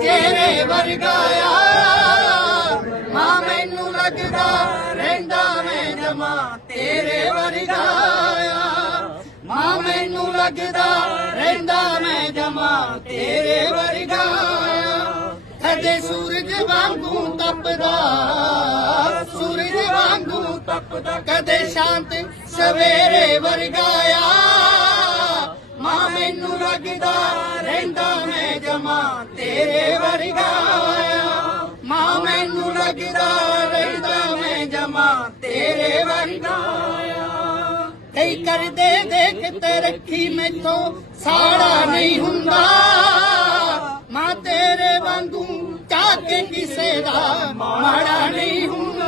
ਤੇਰੇ ਵਰਗਾ ਆ ਮਾਂ ਮੈਨੂੰ ਲੱਗਦਾ ਰਹਿੰਦਾ ਮੈਂ ਜਮਾ ਤੇਰੇ ਵਰਗਾ ਮਾਂ ਮੈਨੂੰ ਲੱਗਦਾ ਰਹਿੰਦਾ ਮੈਂ ਜਮਾ ਤੇਰੇ ਵਰਗਾ ਆ ਕਦੇ ਸੂਰਜ ਵਾਂਗੂ ਤਪਦਾ, ਸੂਰਜ ਵਾਂਗੂ ਤਪਦਾ, ਕਦੇ ਸ਼ਾਂਤ ਸਵੇਰੇ ਵਰਗਾ ਆ ਮਾਂ ਮੈਨੂੰ ਲੱਗਦਾ ਰਹਿੰਦਾ ਮੈਂ ਜਮਾ ਤੇਰੇ ਮੈਨੂੰ ਲੱਗਦਾ ਮੈਂ ਜਮਾ? ਤੇਰੇ ਵਰਗਾ ਕਈ ਕਰਦੇ ਦੇਖ ਤੇ ਰੱਖੀ ਮੈਥੋਂ ਸਾੜਾ ਨਹੀਂ ਹੁੰਦਾ। ਮਾਂ ਤੇਰੇ ਵਾਂਗੂ ਚਾਹ ਕਿਸੇ ਦਾ ਮਾੜਾ ਨਹੀਂ ਹੁੰਦਾ।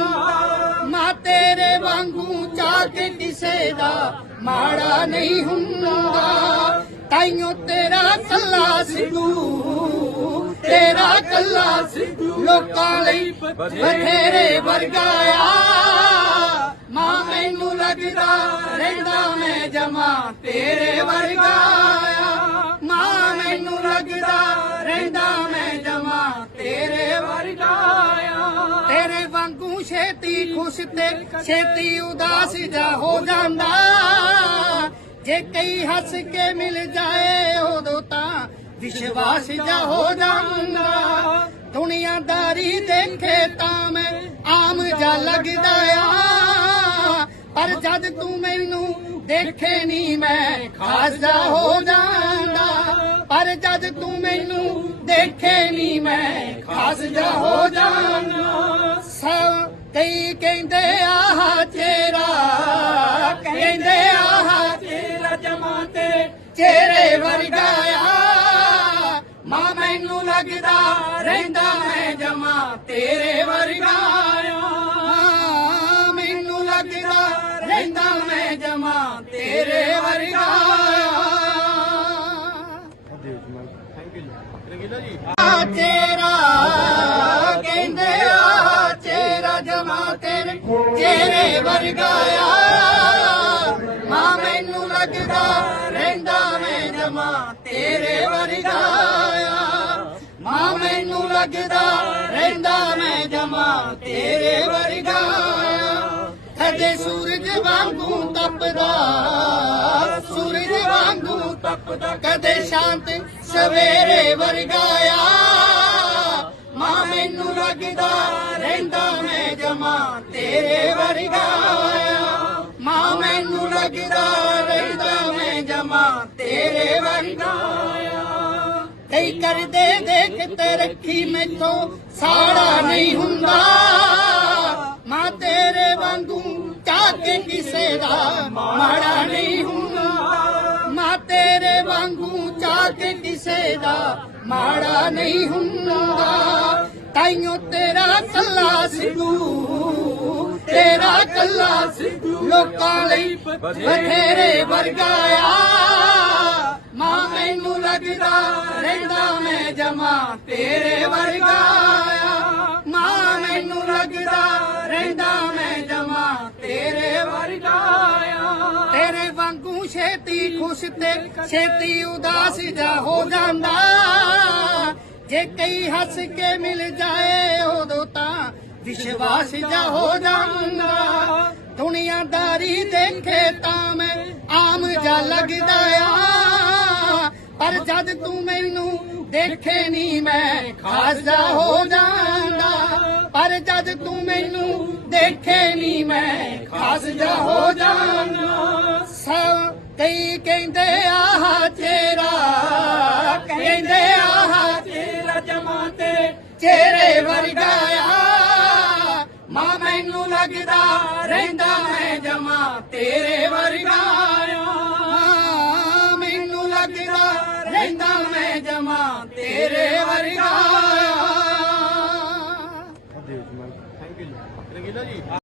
ਮਾਂ ਤੇਰੇ ਵਾਂਗੂ ਚਾਹ ਕਿਸੇ ਦਾ ਮਾੜਾ ਨਹੀਂ ਹੁੰਦਾ। ਤਾਈਓ ਤੇਰਾ ਕੱਲਾ ਸਿੱਧੂ, ਤੇਰਾ ਕੱਲਾ ਸਿੱਧੂ। ਲੋਕਾਂ ਲਈ ਬਥੇਰੇ ਵਰਗਾ ਮਾਂ ਮੈਨੂੰ ਲੱਗਦਾ ਰਹਿੰਦਾ ਮੈਂ ਜਮਾ ਤੇਰੇ ਵਰਗਾ ਮਾਂ ਮੈਨੂੰ ਲੱਗਦਾ ਰਹਿੰਦਾ ਮੈਂ ਜਮਾ ਤੇਰੇ ਵਰਗਾ ਤੇਰੇ ਵਾਂਗੂ ਛੇਤੀ ਖੁਸ਼ ਤੇ ਛੇਤੀ ਉਦਾਸ ਜਾ ਹੋ ਜਾਂਦਾ। ਜੇ ਕਈ ਹੱਸ ਕੇ ਮਿਲ ਜਾਏ ਉਦੋਂ ਤਾਂ ਵਿਸ਼ਵਾਸ ਜਾ ਹੋ ਜਾਂਦਾ। ਦੁਨੀਆਦਾਰੀ ਦੇਖੇ ਤਾਂ ਮੈਂ ਆਮ ਜਾ ਲੱਗਦਾ ਆ। ਪਰ ਜਦ ਤੂੰ ਮੈਨੂੰ ਦੇਖੇ ਨਹੀਂ ਮੈਂ ਖਾਸ ਜਾ ਹੋ ਜਾਂਦਾ। ਪਰ ਜਦ ਤੂੰ ਮੈਨੂੰ ਦੇਖੇ ਨਹੀਂ ਮੈਂ ਖਾਸ ਜਾ ਹੋ ਜਾਂਦਾ। ਸਭ ਕਈ ਕਹਿੰਦੇ ਲੱਗਦਾ ਰਹਿੰਦਾ ਮੈਂ ਜਮਾ ਤੇਰੇ ਵਰਗਾ ਮੈਨੂੰ ਲੱਗਦਾ ਰਹਿੰਦਾ ਮੈਂ ਜਮਾ ਤੇਰੇ ਵਰਗਾ ਤੇਰਾ, ਕਹਿੰਦੇ ਆ, ਤੇਰਾ ਜਮਾ ਤੇਰੇ ਤੇਰੇ ਵਰਗਾ ਆ। ਮਾਂ ਮੈਨੂੰ ਲੱਗਦਾ ਰਹਿੰਦਾ ਮੈਂ ਜਮਾ ਤੇਰੇ ਵਰਗਾ ਮੈਨੂੰ ਰਹਿੰਦਾ ਮੈਂ ਜਮਾ ਤੇਰੇ ਵਰਗਾ। ਕਦੇ ਸੂਰਜ ਵਾਂਗੂ ਤਪਦਾ, ਸੂਰਜ ਵਾਂਗੂ ਤਪਦਾ, ਕਦੇ ਸ਼ਾਂਤ ਸਵੇਰੇ ਵਰਗਾ ਆ। ਮਾਂ, ਮੈਨੂੰ ਲੱਗਦਾ ਰਹਿੰਦਾ ਮੈਂ ਜਮਾ ਤੇਰੇ ਵਰਗਾ ਆ। ਮਾਂ, ਮੈਨੂੰ ਲੱਗਦਾ ਰਹਿੰਦਾ ਮੈਂ ਜਮਾ ਤੇਰੇ ਵਰਗਾ ਕਈ ਕਰਦੇ ਦੇਖ ਤੇ ਰੱਖੀ ਮੈਥੋਂ ਸਾੜਾ ਨਹੀਂ ਹੁੰਦਾ। ਮਾਂ ਤੇਰੇ ਵਾਂਗੂ ਚਾਹ ਕੇ ਕਿਸੇ ਦਾ ਮਾੜਾ ਨਹੀਂ ਹੁੰਦਾ। ਮਾਂ ਤੇਰੇ ਵਾਂਗੂ ਚਾਹ ਕੇ ਕਿਸੇ ਦਾ ਮਾੜਾ ਨਹੀਂ ਹੁੰਦਾ। ਤਾਈਓ ਤੇਰਾ ਕੱਲਾ ਸਿੱਧੂ, ਤੇਰਾ ਕੱਲਾ ਸਿੱਧੂ, ਲੋਕਾਂ ਲਈ ਬਥੇਰੇ ਵਰਗਾ ਆ ਜਮਾ ਤੇਰੇ ਵਰਗਾ ਮਾਂ ਮੈਨੂੰ ਲੱਗਦਾ ਰਹਿੰਦਾ ਮੈਂ ਜਮਾ ਤੇਰੇ ਵਰਗਾ ਤੇਰੇ ਵਾਂਗੂ ਛੇਤੀ ਖੁਸ਼ ਤੇ ਛੇਤੀ ਉਦਾਸ ਜਾ ਹੋ ਜਾਂਦਾ। ਜੇ ਕਈ ਹੱਸ ਕੇ ਮਿਲ ਜਾਏ ਉਦੋਂ ਤਾਂ ਵਿਸ਼ਵਾਸ ਜਾ ਹੋ ਜਾਂਦਾ। ਦੁਨੀਆਦਾਰੀ ਦੇਖੇ ਤਾਂ ਮੈਂ ਆਮ ਜਾ ਲੱਗਦਾ ਆ। ਪਰ ਜਦ ਤੂੰ ਮੈਨੂੰ ਦੇਖੇ ਨਹੀਂ ਮੈਂ ਖਾਸ ਜਾ ਹੋ ਜਾਂਦਾ। ਪਰ ਜਦ ਤੂੰ ਮੈਨੂੰ ਦੇਖੇ ਨਹੀਂ ਮੈਂ ਖਾਸ ਜਾ ਹੋ ਜਾਂਦਾ। ਸਭ ਕਈ ਕਹਿੰਦੇ, ਆਹ ਤੇਰਾ ਕਹਿੰਦੇ, ਆਹ ਤੇਰਾ ਜਮਾ ਤੇ ਤੇਰੇ ਵਰਗਾ ਆ। ਮਾਂ ਮੈਨੂੰ ਲੱਗਦਾ ਰਹਿੰਦਾ ਮੈਂ ਜਮਾ ਤੇਰੇ ਵਰਗਾ ਆ। ਮੈਨੂੰ ਲੱਗਦਾ ਰਹਿੰਦਾ ਮੈਂ ਜਮਾ ਤੇਰੇ ਵਰਗਾ। ਥੈਂਕ ਯੂ ਰੰਗੀਲਾ ਜੀ